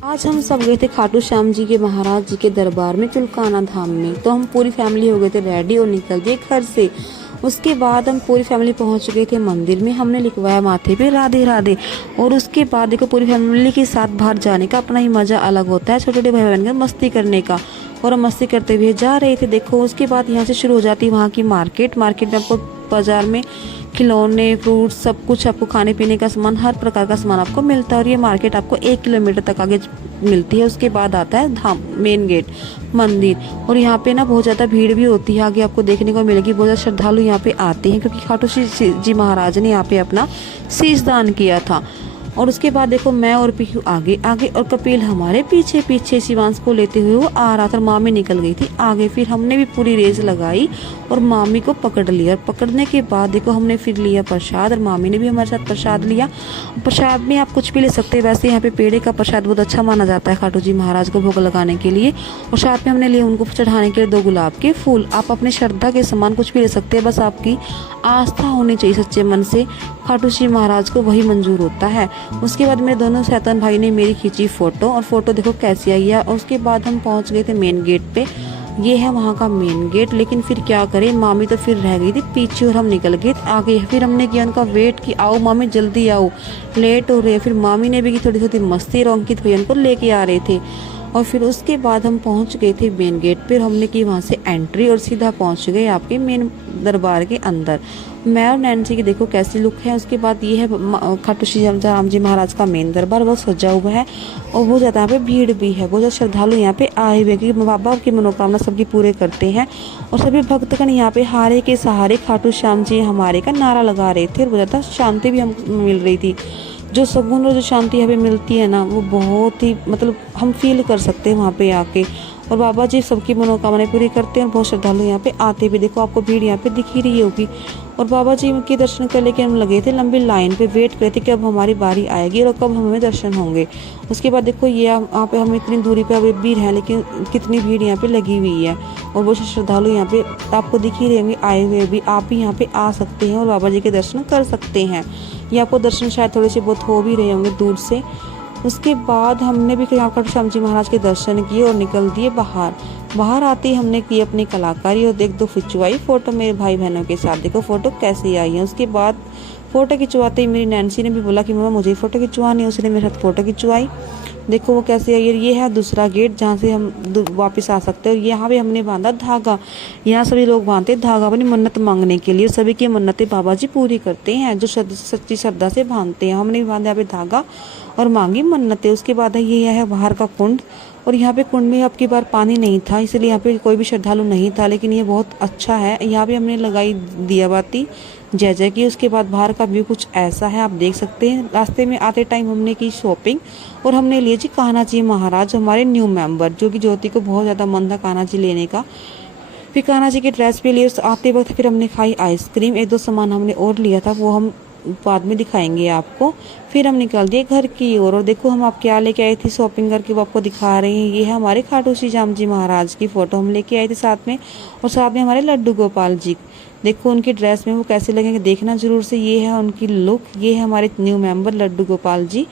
आज हम सब गए थे खाटू श्याम जी के महाराज जी के दरबार में चुलकाना धाम में। तो हम पूरी फैमिली हो गए थे रेडी और निकल गए घर से। उसके बाद हम पूरी फैमिली पहुंच गए थे मंदिर में। हमने लिखवाया माथे पे राधे राधे। और उसके बाद देखो पूरी फैमिली के साथ बाहर जाने का अपना ही मजा अलग होता है, छोटे छोटे भाई बहन का मस्ती करने का। और हम मस्ती करते हुए जा रहे थे। देखो उसके बाद यहाँ से शुरू हो जाती है वहाँ की मार्केट। मार्केट में आपको बाजार में खिलौने, फ्रूट्स, सब कुछ आपको खाने पीने का सामान, हर प्रकार का सामान आपको मिलता है। और ये मार्केट आपको 1 किलोमीटर तक आगे मिलती है। उसके बाद आता है धाम, मेन गेट, मंदिर। और यहाँ पे ना बहुत ज़्यादा भीड़ भी होती है, आगे आपको देखने को मिलेगी। बहुत ज़्यादा श्रद्धालु यहाँ पे आते हैं क्योंकि खाटू जी महाराज ने यहाँ पे अपना शीश दान किया था। और उसके बाद देखो मैं और पीहू आगे आगे और कपिल हमारे पीछे पीछे शिवांश को लेते हुए वो आ रहा था। मामी निकल गई थी आगे। फिर हमने भी पूरी रेस लगाई और मामी को पकड़ लिया। और पकड़ने के बाद देखो हमने फिर लिया प्रसाद और मामी ने भी हमारे साथ प्रसाद लिया। प्रसाद में आप कुछ भी ले सकते हैं। वैसे यहाँ पे पेड़े का प्रसाद बहुत अच्छा माना जाता है खाटू जी महाराज को भोग लगाने के लिए। और साथ में हमने लिए उनको चढ़ाने के लिए 2 गुलाब के फूल। आप अपने श्रद्धा के समान कुछ भी ले सकते हैं, बस आपकी आस्था होनी चाहिए सच्चे मन से। खाटू जी महाराज को वही मंजूर होता है। उसके बाद मेरे दोनों शैतान भाई ने मेरी खींची फोटो और फोटो देखो कैसी आई है। और उसके बाद हम पहुंच गए थे मेन गेट पे। ये है वहाँ का मेन गेट। लेकिन फिर क्या करें, मामी तो फिर रह गई थी पीछे और हम निकल गए आगे। फिर हमने किया उनका वेट कि आओ मामी जल्दी आओ, लेट हो रहे हैं। फिर मामी ने भी की थोड़ी थोड़ी मस्ती और अंकित भैया उनको लेके आ रहे थे। और फिर उसके बाद हम पहुंच गए थे मेन गेट पे। हमने की वहाँ से एंट्री और सीधा पहुंच गए आपके मेन दरबार के अंदर। मैं और नैन्सी की देखो कैसी लुक है। उसके बाद ये है खाटू श्याम जी महाराज का मेन दरबार, बहुत सजा हुआ है। और बहुत ज़्यादा यहाँ पे भीड़ भी है, बहुत ज़्यादा श्रद्धालु यहाँ पे आए हुए क्योंकि बाबा की मनोकामना सबकी पूरे करते हैं। और सभी भक्तगण यहाँ पे हारे के सहारे खाटू श्याम जी हमारे का नारा लगा रहे थे। और बहुत ज़्यादा शांति भी हमको मिल रही थी। जो सुकून और जो शांति यहाँ पे मिलती है ना, वो बहुत ही मतलब हम फील कर सकते हैं वहाँ पे आके। और बाबा जी सबकी मनोकामनाएं पूरी करते हैं। और बहुत श्रद्धालु यहाँ पे आते भी, देखो आपको भीड़ यहाँ पे दिख ही रही होगी। और बाबा जी के दर्शन कर लेके हम लगे थे लंबी लाइन पे, वेट कर रहे थे कि अब हमारी बारी आएगी और कब हमें दर्शन होंगे। उसके बाद देखो ये यहाँ पे हम इतनी दूरी पे अभी भीड़ है, लेकिन कितनी भीड़ यहाँ पे लगी हुई है। और बहुत श्रद्धालु यहाँ पे आपको दिख ही रहेंगे आए हुए भी। आप भी यहाँ पे आ सकते हैं और बाबा जी के दर्शन कर सकते हैं। ये आपको दर्शन शायद थोड़े से बहुत हो भी रहे होंगे दूर से। उसके बाद हमने भी यहाँ खाटू श्याम जी महाराज के दर्शन किए और निकल दिए बाहर। बाहर आते ही हमने की अपनी कलाकारी और 1-2 खिंचवाई फोटो मेरे भाई बहनों के साथ। देखो फोटो कैसी आई है। उसके बाद फोटो खिंचवाते ही मेरी नैन्सी ने भी बोला कि मम्मा मुझे फोटो खिंचवानी है। उसने मेरे साथ फोटो खिंचवाई। देखो वो कैसे आई है। ये है दूसरा गेट जहाँ से हम वापस आ सकते हैं। और यहाँ पे हमने बांधा धागा। यहाँ सभी लोग बांधते धागा अपनी मन्नत मांगने के लिए। सभी की मन्नतें बाबा जी पूरी करते हैं जो सच्ची श्रद्धा से बांधते हैं। हमने भी बांधा यहाँ पे धागा और मांगी मन्नतें। उसके बाद ये है बाहर का कुंड। और यहाँ पे कुंड में अब की बार पानी नहीं था, इसलिए यहाँ पे कोई भी श्रद्धालु नहीं था। लेकिन ये बहुत अच्छा है। यहाँ पे हमने लगाई दिया बाती, जय जय की। उसके बाद बाहर का व्यू कुछ ऐसा है, आप देख सकते हैं। रास्ते में आते टाइम हमने की शॉपिंग और हमने लिए जी कान्हा जी महाराज, हमारे न्यू मेंबर, जो कि ज्योति को बहुत ज़्यादा मन था कान्हा जी लेने का। फिर कान्हा जी के ड्रेस पे लिए आते वक्त। फिर हमने खाई आइसक्रीम। 1-2 सामान हमने और लिया था, वो हम बाद में दिखाएंगे आपको। फिर हम निकल दिए घर की ओर। और देखो हम आप क्या लेके आए थे शॉपिंग करके, वो आपको दिखा रहे हैं। ये है हमारे खाटू श्याम जी महाराज की फोटो हम लेके आए थे साथ में। और साथ में हमारे लड्डू गोपाल जी, देखो उनकी ड्रेस में वो कैसे लगेंगे देखना जरूर से। ये है उनकी लुक। ये है हमारे न्यू मेंबर लड्डू गोपाल जी,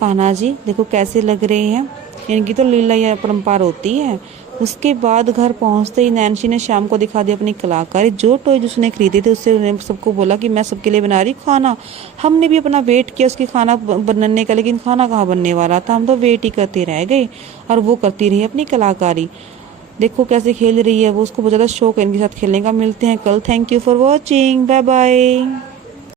कान्हा जी, देखो कैसे लग रहे हैं। इनकी तो लीला या परंपार होती है। उसके बाद घर पहुंचते ही नैन्सी ने शाम को दिखा दी अपनी कलाकारी। जो टॉय उसने खरीदे थे उससे उन्हें सबको बोला कि मैं सबके लिए बना रही खाना। हमने भी अपना वेट किया उसके खाना बनने का, लेकिन खाना कहाँ बनने वाला था। हम तो वेट ही करते रह गए और वो करती रही अपनी कलाकारी। देखो कैसे खेल रही है वो, उसको बहुत ज़्यादा शौक है इनके साथ खेलने का। मिलते हैं कल। Thank you for watching, bye bye.